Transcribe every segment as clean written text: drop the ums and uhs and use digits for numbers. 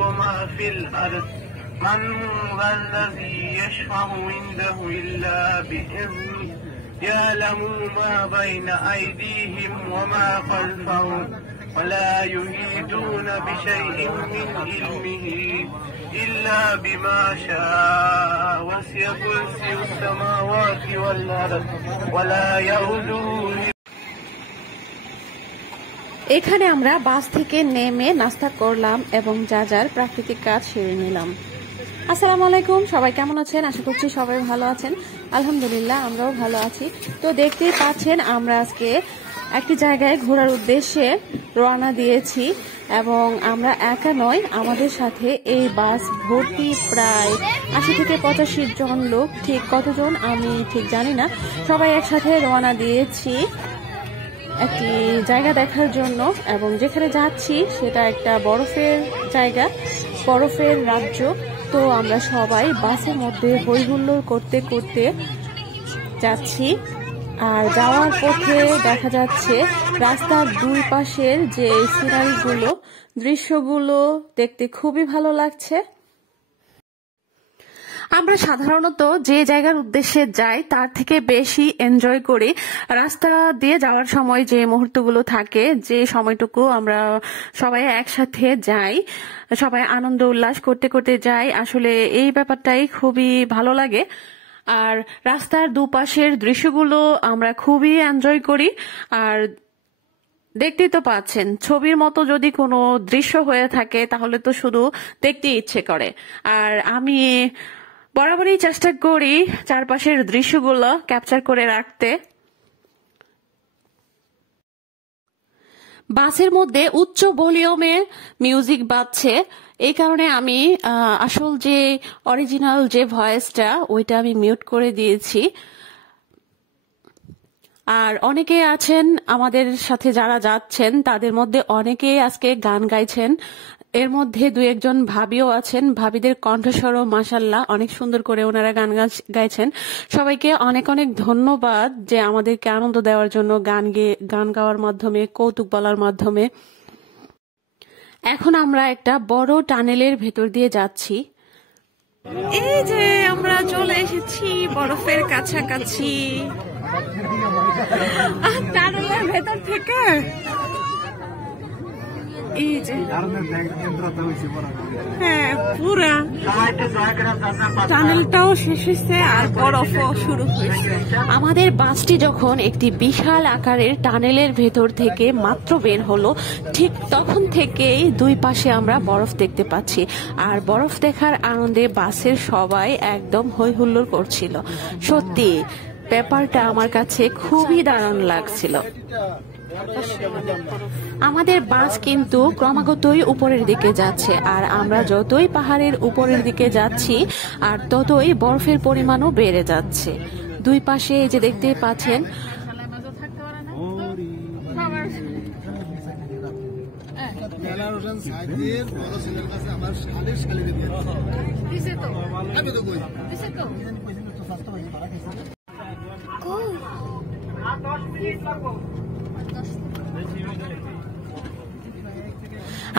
وما في الأرض من ذا الذي يشفع عنده إلا بإذنه يعلم ما بين أيديهم وما خلفهم ولا يحيطون بشيء من علمه إلا بما شاء وسع كرسيه السماوات والأرض ولا يؤوده। এখানে আমরা বাস থেকে নেমে নাস্তা করলাম এবং যা যার প্রাকৃতিক কাজ সেরে নিলাম। আসসালামু আলাইকুম, সবাই কেমন আছেন? আশা করছি সবাই ভালো আছেন। আলহামদুলিল্লাহ আমরাও ভালো আছি। তো দেখতেই পাচ্ছেন আমরা আজকে একটি জায়গায় ঘোরার উদ্দেশ্যে রওনা দিয়েছি এবং আমরা একা নয়, আমাদের সাথে এই বাস ভর্তি প্রায় ৮০ থেকে ৮৫ জন লোক, ঠিক কতজন আমি ঠিক জানি না। সবাই একসাথে রওনা দিয়েছি একটি জায়গা দেখার জন্য এবং যেখানে যাচ্ছি সেটা একটা বরফের জায়গা, বরফের রাজ্য। তো আমরা সবাই বাসের মধ্যে হই হুল্লোড় করতে করতে যাচ্ছি আর যাওয়ার পথে দেখা যাচ্ছে রাস্তার দুই পাশের যে সিনারিগুলো, দৃশ্যগুলো দেখতে খুবই ভালো লাগছে। আমরা সাধারণত যে জায়গার উদ্দেশ্যে যাই তার থেকে বেশি এনজয় করি রাস্তা দিয়ে যাওয়ার সময় যে মুহূর্তগুলো থাকে, যে সময়টুকু আমরা সবাই একসাথে যাই, সবাই আনন্দ উল্লাস করতে করতে যাই। আসলে এই ব্যাপারটাই খুবই ভালো লাগে। আর রাস্তার দুপাশের দৃশ্যগুলো আমরা খুবই এনজয় করি। আর দেখতেই তো পাচ্ছেন, ছবির মতো যদি কোনো দৃশ্য হয়ে থাকে তাহলে তো শুধু দেখতে ইচ্ছে করে। আর আমি বরাবরই চেষ্টা করি চারপাশের দৃশ্যগুলো ক্যাপচার করে রাখতে। বাসের মধ্যে উচ্চ ভলিউমে মিউজিক বাজছে, এই কারণে আমি আসল যে অরিজিনাল যে ভয়েসটা ওইটা আমি মিউট করে দিয়েছি। আর অনেকে আছেন আমাদের সাথে যারা যাচ্ছেন তাদের মধ্যে অনেকেই আজকে গান গাইছেন। এর মধ্যে দুই একজন ভাবিও আছেন, ভাবিদের কণ্ঠস্বরও মাশাআল্লাহ অনেক সুন্দর করে ওনারা গান গাইছেন। সবাইকে অনেক অনেক ধন্যবাদ যে আমাদেরকে আনন্দ দেওয়ার জন্য, গান গাওয়ার মাধ্যমে, কৌতুক বলার মাধ্যমে। এখন আমরা একটা বড় টানেলের ভেতর দিয়ে যাচ্ছি। এই যে আমরা চলে এসেছি বরফের কাছাকাছি। টানেলের ভেতর থেকে এই যে হ্যাঁ পুরা টানেলটাও শেষ হয়েছে আর বরফও শুরু হয়েছে। আমাদের বাসটি যখন একটি বিশাল আকারের টানেলের ভেতর থেকে মাত্র বের হলো, ঠিক তখন থেকেই দুই পাশে আমরা বরফ দেখতে পাচ্ছি। আর বরফ দেখার আনন্দে বাসের সবাই একদম হই হুল্লোড় করছিল। সত্যি ব্যাপারটা আমার কাছে খুবই দারুণ লাগছিল। আমাদের বাস কিন্তু ক্রমাগতই উপরের দিকে যাচ্ছে আর আমরা যতই পাহাড়ের উপরের দিকে যাচ্ছি আর ততই বরফের পরিমাণও বেড়ে যাচ্ছে। দুই পাশে এই যে দেখতে পাচ্ছেন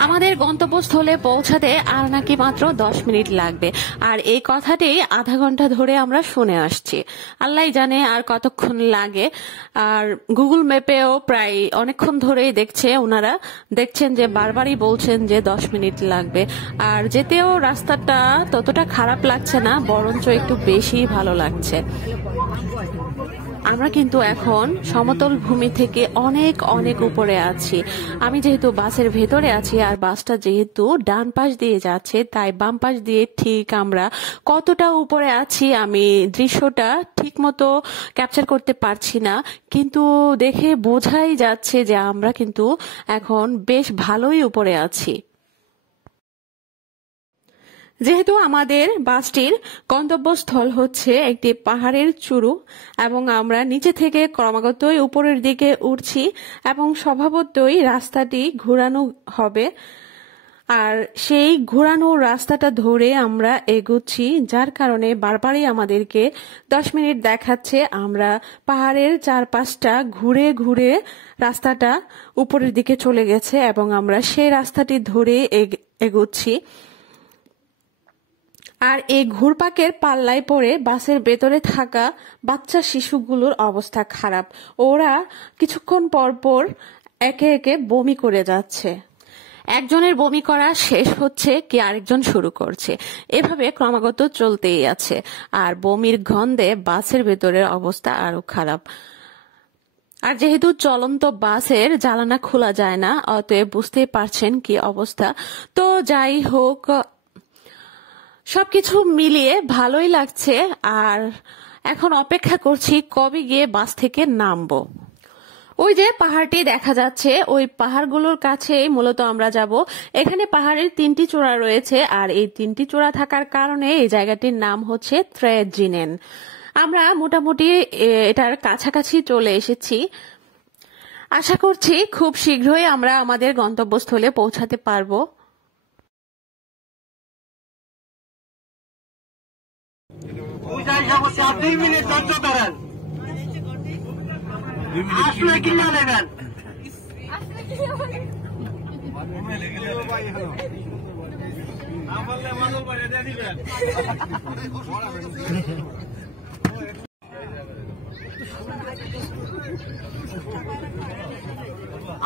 আমাদের গন্তব্যস্থলে পৌঁছাতে আর নাকি মাত্র 10 মিনিট লাগবে। আর এই কথাটি আধা ঘন্টা ধরে আমরা শুনে আসছি, আল্লাহ জানে আর কতক্ষণ লাগে। আর গুগল ম্যাপেও প্রায় অনেকক্ষণ ধরেই ওনারা দেখছেন যে বারবারই বলছেন যে 10 মিনিট লাগবে। আর যেতেও রাস্তাটা ততটা খারাপ লাগছে না, বরঞ্চ একটু বেশি ভালো লাগছে। আমরা কিন্তু এখন সমতল ভূমি থেকে অনেক অনেক উপরে আছি। আমি যেহেতু বাসের ভেতরে আছি আর বাসটা যেহেতু ডান পাশ দিয়ে যাচ্ছে, তাই বাম পাশ দিয়ে ঠিক আমরা কতটা উপরে আছি আমি দৃশ্যটা ঠিক মতো ক্যাপচার করতে পারছি না, কিন্তু দেখে বোঝাই যাচ্ছে যে আমরা কিন্তু এখন বেশ ভালোই উপরে আছি। যেহেতু আমাদের বাসটির গন্তব্যস্থল হচ্ছে একটি পাহাড়ের চূড়া এবং আমরা নিচে থেকে ক্রমাগতই উপরের দিকে উঠছি এবং স্বভাবতই রাস্তাটি ঘোরানো হবে। আর সেই ঘোরানো রাস্তাটা ধরে আমরা এগোচ্ছি, যার কারণে বারবারই আমাদেরকে 10 মিনিট দেখাচ্ছে। আমরা পাহাড়ের চারপাশটা ঘুরে ঘুরে রাস্তাটা উপরের দিকে চলে গেছে এবং আমরা সেই রাস্তাটি ধরে এগোচ্ছি। আর এই ঘুরপাকের পাল্লায় পড়ে বাসের ভেতরে থাকা বাচ্চা শিশুগুলোর অবস্থা খারাপ। ওরা কিছুক্ষণ পর পর একে একে বমি করে যাচ্ছে। একজনের বমি করা শেষ হচ্ছে কি আরেকজন শুরু করছে, এভাবে ক্রমাগত চলতেই আছে। আর বমির গন্ধে বাসের ভেতরের অবস্থা আরো খারাপ। আর যেহেতু চলন্ত বাসের জানালা খোলা যায় না, অতএব বুঝতেই পারছেন কি অবস্থা। তো যাই হোক, সবকিছু মিলিয়ে ভালোই লাগছে। আর এখন অপেক্ষা করছি কবে গিয়ে বাস থেকে নামবো। ওই যে পাহাড়টি দেখা যাচ্ছে, ওই পাহাড়গুলোর কাছেই মূলত আমরা যাব। এখানে পাহাড়ের 3টি চূড়া রয়েছে, আর এই 3টি চূড়া থাকার কারণে এই জায়গাটির নাম হচ্ছে ত্রেজিনেন। আমরা মোটামুটি এটার কাছাকাছি চলে এসেছি। আশা করছি খুব শীঘ্রই আমরা আমাদের গন্তব্যস্থলে পৌঁছাতে পারবো। আসলে কি না নেবেন?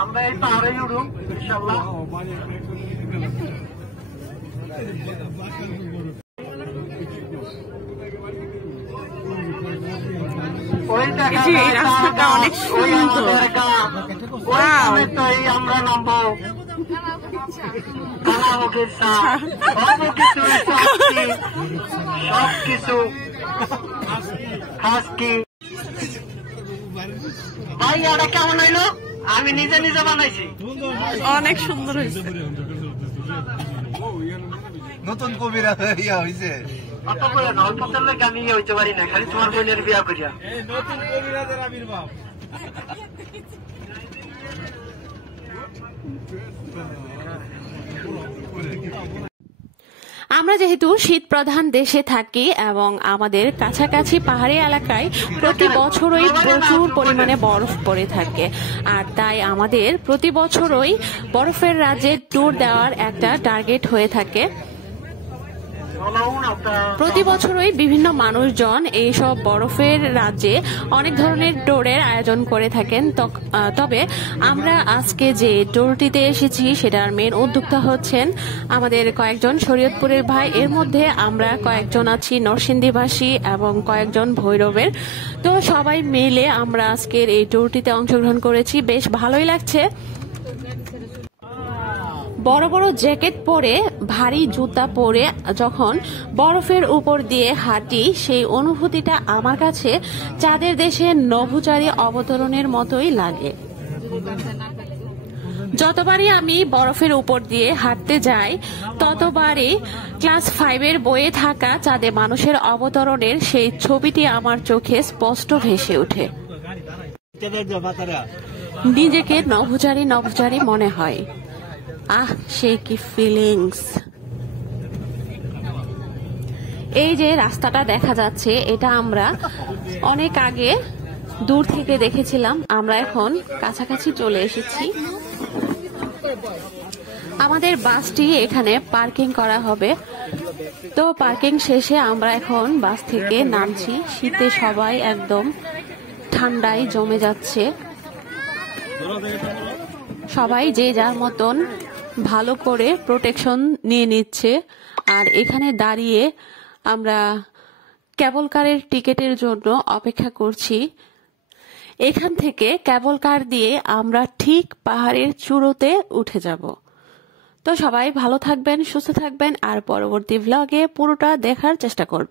আমরা এই পাহাড়ে উঠুন ইনশাআল্লাহ। এই রাস্তাটা অনেক সুন্দর। আমরা নামবো সবকিছু ভাই, এটা কেমন হইলো? আমি নিজে নিজে বানাইছি, অনেক সুন্দর হয়েছে। নতুন কবিরা হয়েছে। অত করে না, অল্প চললে আমি হইতে পারি না, খালি তোমার বোনের বিয়া করিয়া। নতুন কবিরাজের আবির্ভাব। আমরা যেহেতু শীত প্রধান দেশে থাকি এবং আমাদের কাছাকাছি পাহাড়ি এলাকায় প্রতি বছরই প্রচুর পরিমাণে বরফ পড়ে থাকে, আর তাই আমাদের প্রতি বছরই বরফের রাজ্যে ট্যুর দেওয়ার একটা টার্গেট হয়ে থাকে। প্রতি বছরই বিভিন্ন মানুষজন এইসব বরফের রাজ্যে অনেক ধরনের ট্যুরের আয়োজন করে থাকেন। তবে আমরা আজকে যে ট্যুরটিতে এসেছি সেটার মেন উদ্যোক্তা হচ্ছেন আমাদের কয়েকজন শরীয়তপুরের ভাই। এর মধ্যে আমরা কয়েকজন আছি নরসিংদীবাসী এবং কয়েকজন ভৈরবের। তো সবাই মিলে আমরা আজকের এই ট্যুরটিতে অংশগ্রহণ করেছি, বেশ ভালোই লাগছে। বড় বড় জ্যাকেট পরে ভারী জুতা পরে যখন বরফের উপর দিয়ে হাঁটি, সেই অনুভূতিটা আমার কাছে চাঁদের দেশে নভোচারী অবতরণের মতোই লাগে। যতবারই আমি বরফের উপর দিয়ে হাঁটতে যাই, ততবারই ক্লাস 5-এর বইয়ে থাকা চাঁদে মানুষের অবতরণের সেই ছবিটি আমার চোখে স্পষ্ট ভেসে ওঠে। নিজেকে নভোচারী নভোচারী মনে হয়। আহ, সে কি ফিলিংস! এই যে রাস্তাটা দেখা যাচ্ছে, এটা আমরা অনেক আগে দূর থেকে দেখেছিলাম। আমরা এখন কাছাকাছি চলে এসেছি। আমাদের বাসটি এখানে পার্কিং করা হবে। তো পার্কিং শেষে আমরা এখন বাস থেকে নামছি। শীতে সবাই একদম ঠান্ডায় জমে যাচ্ছে। সবাই যে যার মতন ভালো করে প্রোটেকশন নিয়ে নিচ্ছে। আর এখানে দাঁড়িয়ে আমরা কেবল কারের টিকিটের জন্য অপেক্ষা করছি। এখান থেকে কেবল কার দিয়ে আমরা ঠিক পাহাড়ের চূড়োতে উঠে যাব। তো সবাই ভালো থাকবেন, সুস্থ থাকবেন, আর পরবর্তী ভ্লগে পুরোটা দেখার চেষ্টা করবেন।